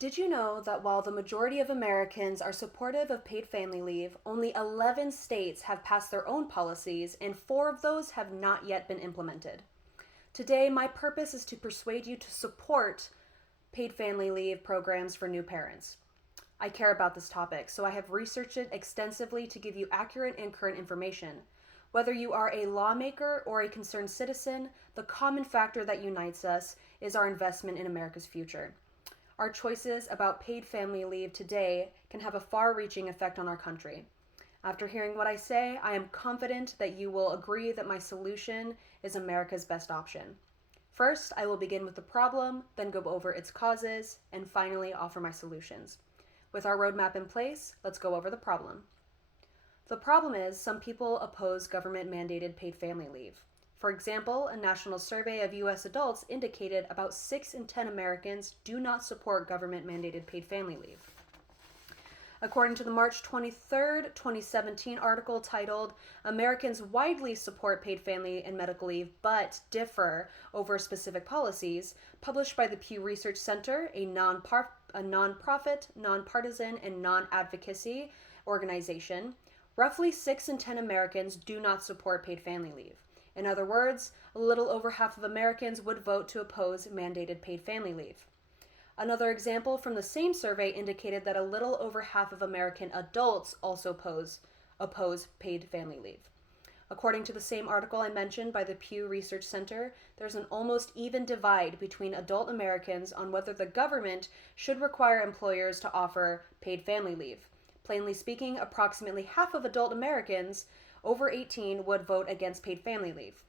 Did you know that while the majority of Americans are supportive of paid family leave, only 11 states have passed their own policies and 4 of those have not yet been implemented? Today, my purpose is to persuade you to support paid family leave programs for new parents. I care about this topic, so I have researched it extensively to give you accurate and current information. Whether you are a lawmaker or a concerned citizen, the common factor that unites us is our investment in America's future. Our choices about paid family leave today can have a far-reaching effect on our country. After hearing what I say, I am confident that you will agree that my solution is America's best option. First, I will begin with the problem, then go over its causes, and finally offer my solutions. With our roadmap in place, let's go over the problem. The problem is some people oppose government-mandated paid family leave. For example, a national survey of U.S. adults indicated about 6 in 10 Americans do not support government-mandated paid family leave. According to the March 23, 2017 article titled, "Americans Widely Support Paid Family and Medical Leave but Differ Over Specific Policies," published by the Pew Research Center, a nonprofit, nonpartisan, and non-advocacy organization, roughly 6 in 10 Americans do not support paid family leave. In other words, a little over half of Americans would vote to oppose mandated paid family leave. Another example from the same survey indicated that a little over half of American adults also oppose paid family leave. According to the same article I mentioned by the Pew Research Center, there's an almost even divide between adult Americans on whether the government should require employers to offer paid family leave. Plainly speaking, approximately half of adult Americans over 18 would vote against paid family leave.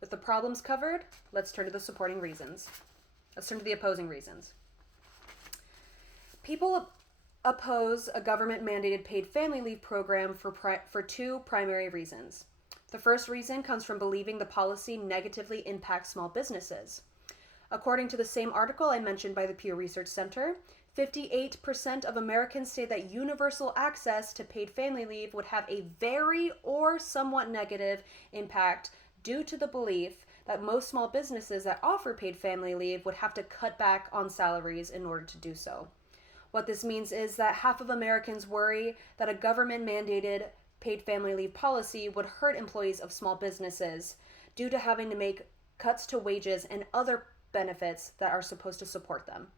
With the problems covered, let's turn to the supporting reasons. Let's turn to the opposing reasons. People oppose a government-mandated paid family leave program for 2 primary reasons. The first reason comes from believing the policy negatively impacts small businesses. According to the same article I mentioned by the Pew Research Center, 58% of Americans say that universal access to paid family leave would have a very or somewhat negative impact due to the belief that most small businesses that offer paid family leave would have to cut back on salaries in order to do so. What this means is that half of Americans worry that a government-mandated paid family leave policy would hurt employees of small businesses due to having to make cuts to wages and other benefits that are supposed to support them.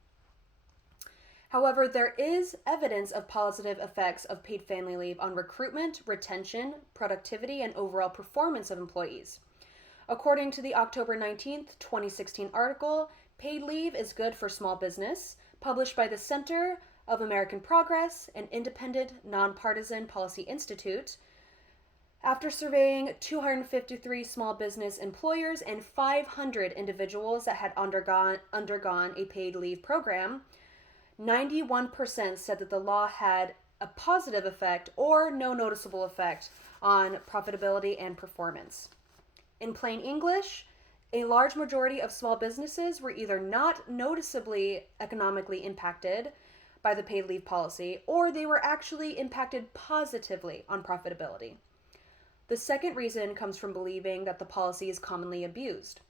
However, there is evidence of positive effects of paid family leave on recruitment, retention, productivity, and overall performance of employees. According to the October 19, 2016 article, "Paid Leave is Good for Small Business," published by the Center of American Progress, an independent, nonpartisan policy institute, after surveying 253 small business employers and 500 individuals that had undergone a paid leave program, 91% said that the law had a positive effect or no noticeable effect on profitability and performance. In plain English, a large majority of small businesses were either not noticeably economically impacted by the paid leave policy, or they were actually impacted positively on profitability. The second reason comes from believing that the policy is commonly abused.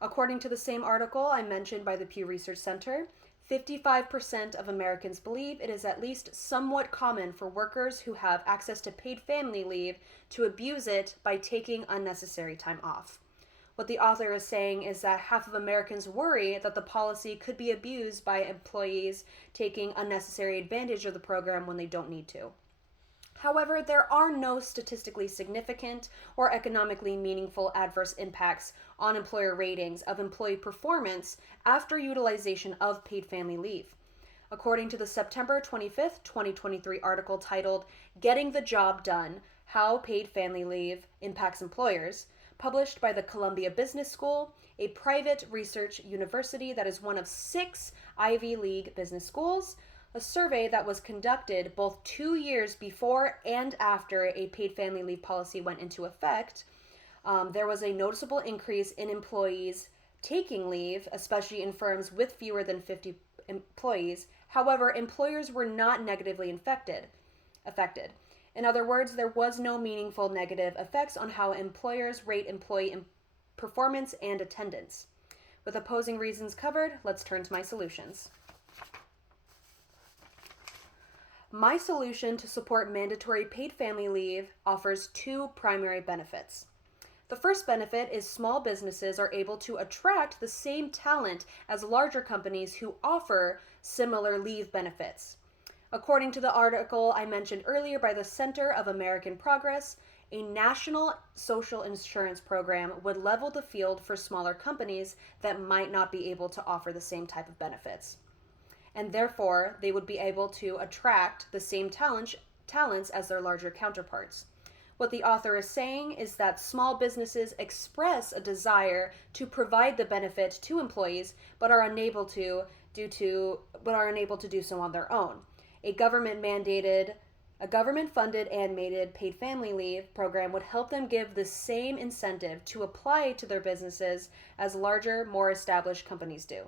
According to the same article I mentioned by the Pew Research Center, 55% of Americans believe it is at least somewhat common for workers who have access to paid family leave to abuse it by taking unnecessary time off. What the author is saying is that half of Americans worry that the policy could be abused by employees taking unnecessary advantage of the program when they don't need to. However, there are no statistically significant or economically meaningful adverse impacts on employer ratings of employee performance after utilization of paid family leave. According to the September 25, 2023 article titled, "Getting the Job Done: How Paid Family Leave Impacts Employers," published by the Columbia Business School, a private research university that is one of 6 Ivy League business schools, a survey that was conducted both 2 years before and after a paid family leave policy went into effect, there was a noticeable increase in employees taking leave, especially in firms with fewer than 50 employees. However, employers were not negatively affected. In other words, there was no meaningful negative effects on how employers rate employee performance and attendance. With opposing reasons covered, let's turn to my solutions. My solution to support mandatory paid family leave offers two primary benefits. The first benefit is small businesses are able to attract the same talent as larger companies who offer similar leave benefits. According to the article I mentioned earlier by the Center of American Progress, a national social insurance program would level the field for smaller companies that might not be able to offer the same type of benefits. And therefore, they would be able to attract the same talents as their larger counterparts. What the author is saying is that small businesses express a desire to provide the benefit to employees, but are unable to do so on their own. A government-funded and mandated paid family leave program would help them give the same incentive to apply to their businesses as larger, more established companies do.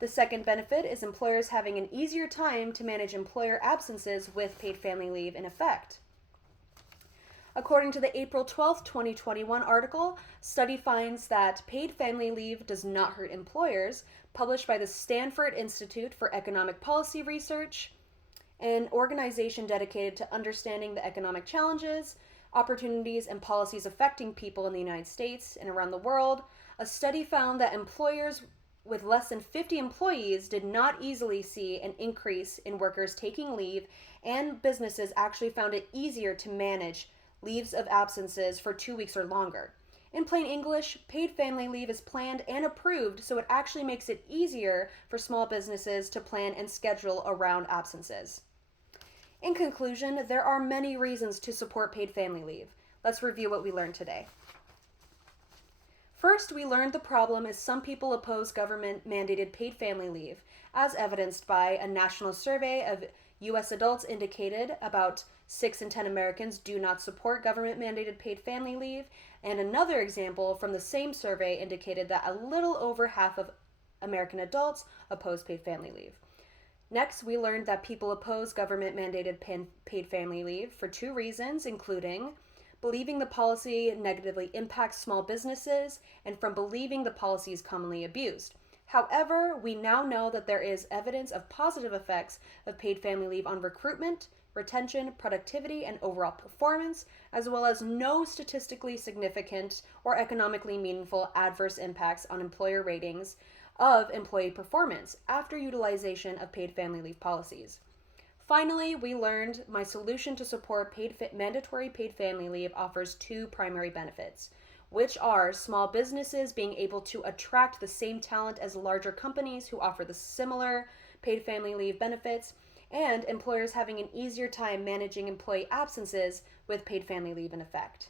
The second benefit is employers having an easier time to manage employer absences with paid family leave in effect. According to the April 12, 2021 article, study finds that paid family leave does not hurt employers, published by the Stanford Institute for Economic Policy Research, an organization dedicated to understanding the economic challenges, opportunities, and policies affecting people in the United States and around the world. A study found that employers with less than 50 employees did not easily see an increase in workers taking leave, and businesses actually found it easier to manage leaves of absences for 2 weeks or longer. In plain English, paid family leave is planned and approved, so it actually makes it easier for small businesses to plan and schedule around absences. In conclusion, there are many reasons to support paid family leave. Let's review what we learned today. First, we learned the problem is some people oppose government-mandated paid family leave, as evidenced by a national survey of U.S. adults indicated about 6 in 10 Americans do not support government-mandated paid family leave, and another example from the same survey indicated that a little over half of American adults oppose paid family leave. Next, we learned that people oppose government-mandated paid family leave for 2 reasons, including believing the policy negatively impacts small businesses, and from believing the policy is commonly abused. However, we now know that there is evidence of positive effects of paid family leave on recruitment, retention, productivity, and overall performance, as well as no statistically significant or economically meaningful adverse impacts on employer ratings of employee performance after utilization of paid family leave policies. Finally, we learned my solution to support mandatory paid family leave offers 2 primary benefits, which are small businesses being able to attract the same talent as larger companies who offer the similar paid family leave benefits, and employers having an easier time managing employee absences with paid family leave in effect.